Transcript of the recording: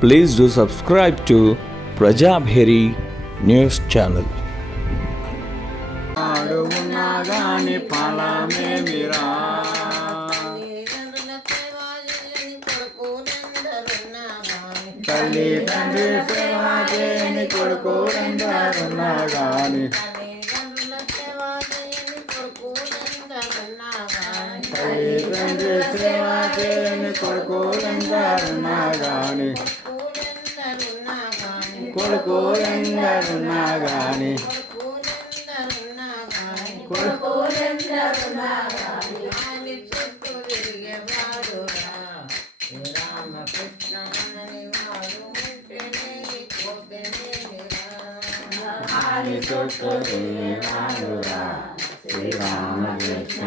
Please do subscribe to Prajabheri News Channel. ఆడు ఉన్నా గాని ఫలమేమిరా తల్లి తండ్రి సేవ చేయని కొడుకు ఎందరున్నా గాని తల్లి తండ్రి సేవ చేయని కొడుకు ఎందరున్నా గాని కొడుకు ఎందరున్నా గాని కొడుకు ఎందరున్నా గాని చుట్టూ రామకృష్ణ శ్రీరామకృష్ణ